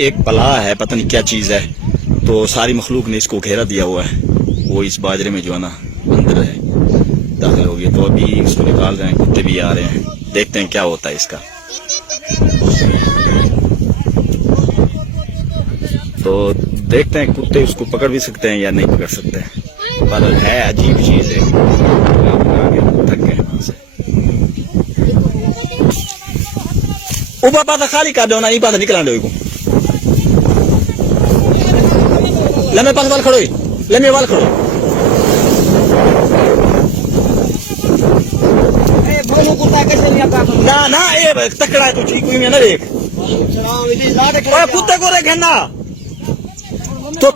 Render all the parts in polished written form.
एक पला है, पता नहीं क्या चीज है, तो सारी मखलूक ने इसको घेरा दिया हुआ है। वो इस बाजरे में जो है ना अंदर है, दाखिल हो गया। तो अभी इसको निकाल रहे हैं, कुत्ते भी आ रहे हैं, देखते हैं क्या होता है इसका। तो देखते हैं कुत्ते उसको पकड़ भी सकते हैं या नहीं पकड़ सकते हैं, पर है अजीब चीज है। थक गए वहां से। ऊपर पासा खाली कर दो ना, ये पासा निकला दो को लम्बे पास वाल खड़ो, लम्बे वाल खड़ो। ना ना ये तकड़ा है, तू ठीक हुई ना देख कुत्ते को रे घना तो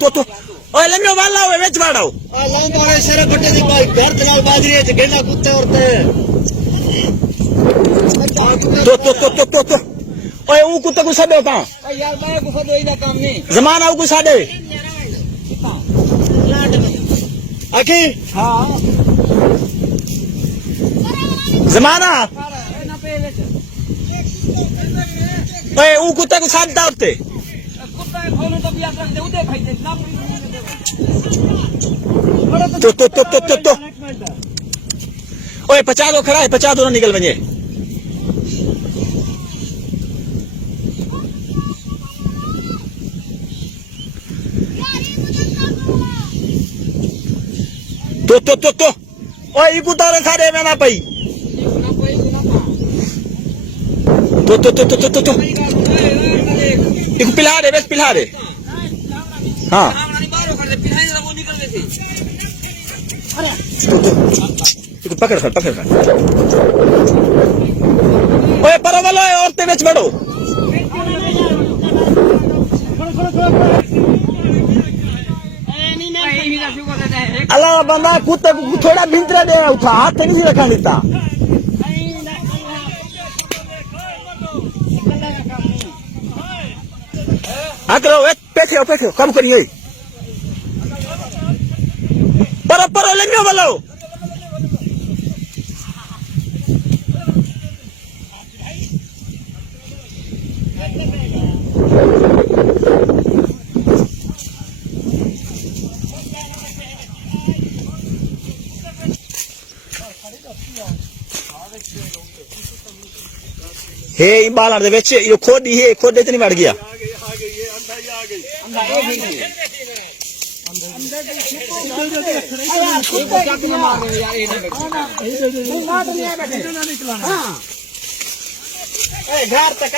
ओए लम्बे वाल लाओ वेच बाड़ाओ लंबे सरे पट्टे दी भाई घर चलाओ बाजरी है घना कुत्ते औरते तो ओए ऊ कुत्ते को सदे होता यार, मैं को सदे इदा काम नहीं जमाना ऊ को सदे आके। हां जमाना ओए ऊ कुत्ते को साथ दावते कुत्ते खोलो तो बिया रख दे, उदे खाई दे ना तो ओए 50 खड़ा है, 50 दोनों निकल बने। तो ओए ई कुत्ता सारे में ना पई तो एक पिला रे, बस पिला रे। हाँ तो पकड़ कर ओए पर वाला औरतें बेच बढ़ो। अल्लाह बंदा कुत्ते को थोड़ा भिंतरे दे उठा, हाथ नहीं रखा देता। हाँ करो पैसे कम करिए पर लेंगे बोलो। हे बाल दे बेच यो खोदी है, खोद इतनी बढ़ गया। घर तक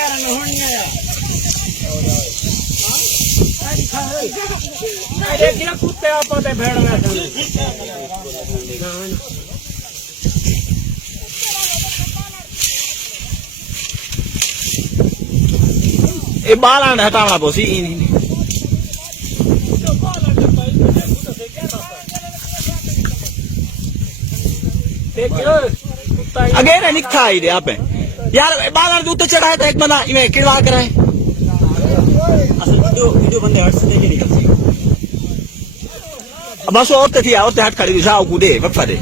कुत्ते आप भेड़ ये बाल हटाना पोसी अगेर निखा आई दे आप यार बाल उत्ते चढ़ाए तो एक बंदा इन्हें किड़वा कराए असल वीडियो बंदे हट से नहीं निकलती। बस औरतें थी, औरतें हट खड़ी जाओ कूदे वक्फा दे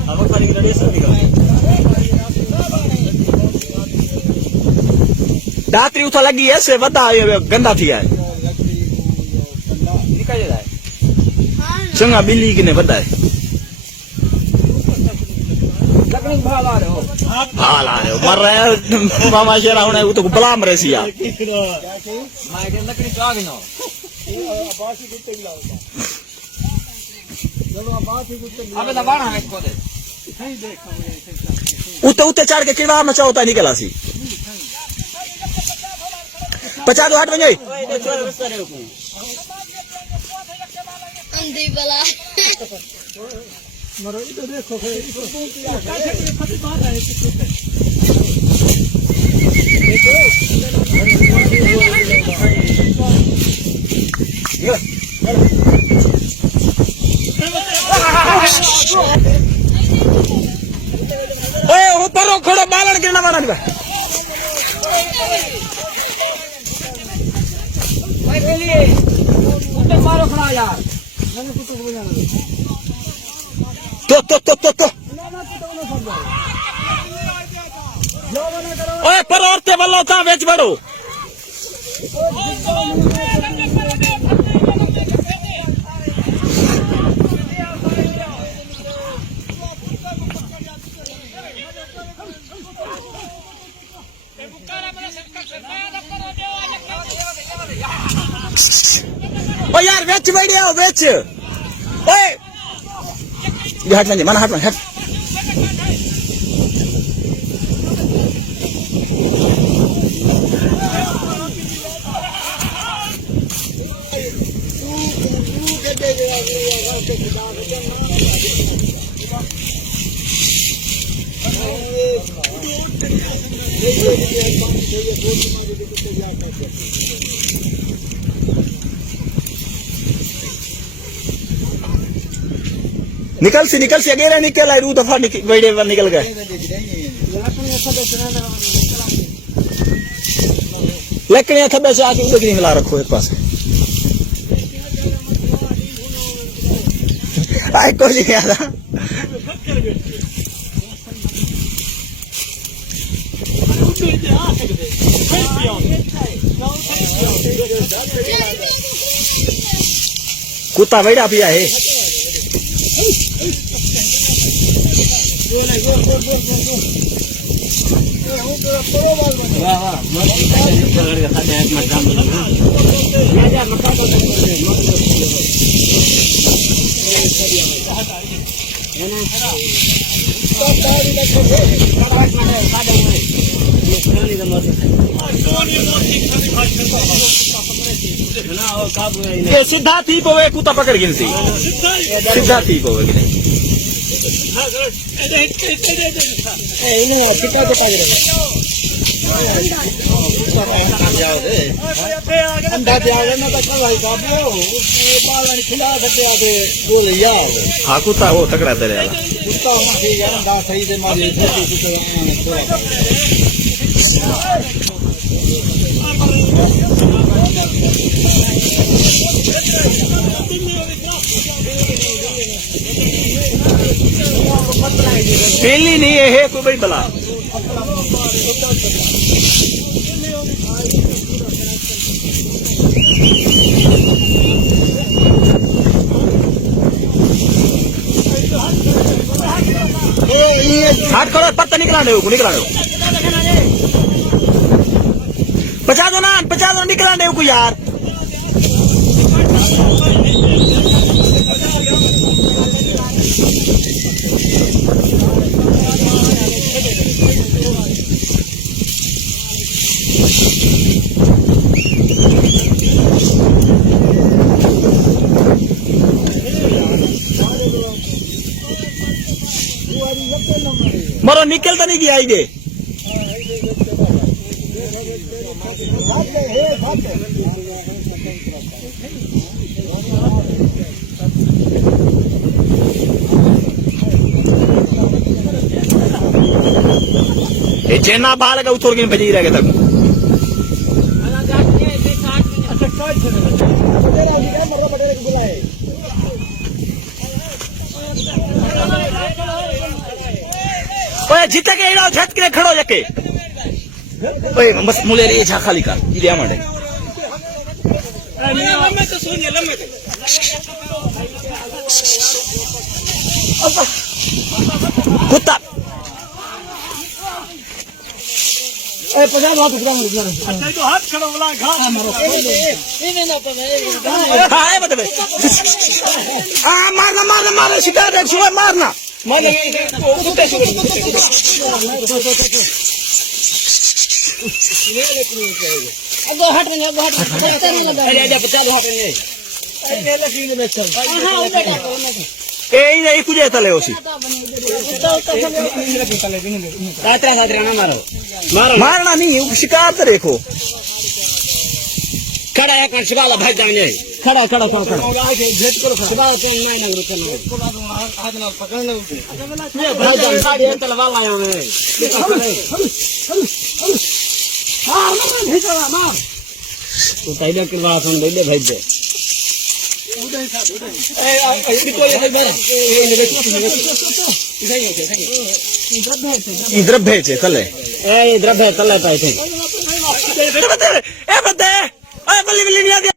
दात्री उठा लगी ऐसे बता गंदा थी है चंगा बिल्ली की ने बताए भाल आ रहे हो मर रहे हो मामा शेरा होने वो तो बलाम रहे सिया उते उते चढ़ के चिड़ा मचा होता निकला सी 50 हट बन अंधी बला मरो इधर देखो ओए ऊपर खड़ो बालन गिरना वाला नहीं मारो खड़ा यार तो ओए पर औरतें वाला था बेच बढ़ो ओ यार वेच बैठे हो वेच ओए ये हट ना मन हट निकल सी अगेरा निकल आए रू दफा बैठे निकल गए लकड़ियां थब्बे से आके उधर मिला रखो एक पास आए कोई नहीं आता कुत्ता बैठा पिया है सीधा थी पवे कुत्ता पकड़ गिन सी सीधा थी पवे कि नहीं हाँ कुत्ता वो तकड़ा तेरे वाला पहली नहीं है कोई बड़ी बला हाथ करो पत्ता निकला दे बचा दो निकला दे को यार मरो निकल तो नहीं गया ये चेना बाल का उतोड़ के भजी रह गया तक जीते के इड़ा छत के खड़ो जके ओए बस मुले रे छा खाली कर ये आ मांडे लम्बे तो सोनिए लम्बे कुत्ता ए 50 हाथ उठा मुझे अच्छा तो हाथ खड़ा बोला घास मारो ये ना पवे हां मत बे आ मारना सीधा देख सुबह मारना कुत्ते से अगो हट अरे आजा 50 हट नहीं अरे लकड़ी में चल हां ए नहीं कुछ तले ओसी रात्रा ना मारना नहीं शिकार तो देखो खड़ा है कर शिवाला भाई जाने खड़ा भेंट करो शिवाला के नहीं ना रुकनो हाथ ना पकड़ना ये भाई जान साड़ी तलवार लाया मैं मार तो पहले करवा सुन बैठे भाई दे द्रव्य तले तले पाए थे बल्ली बल्ली नहीं आती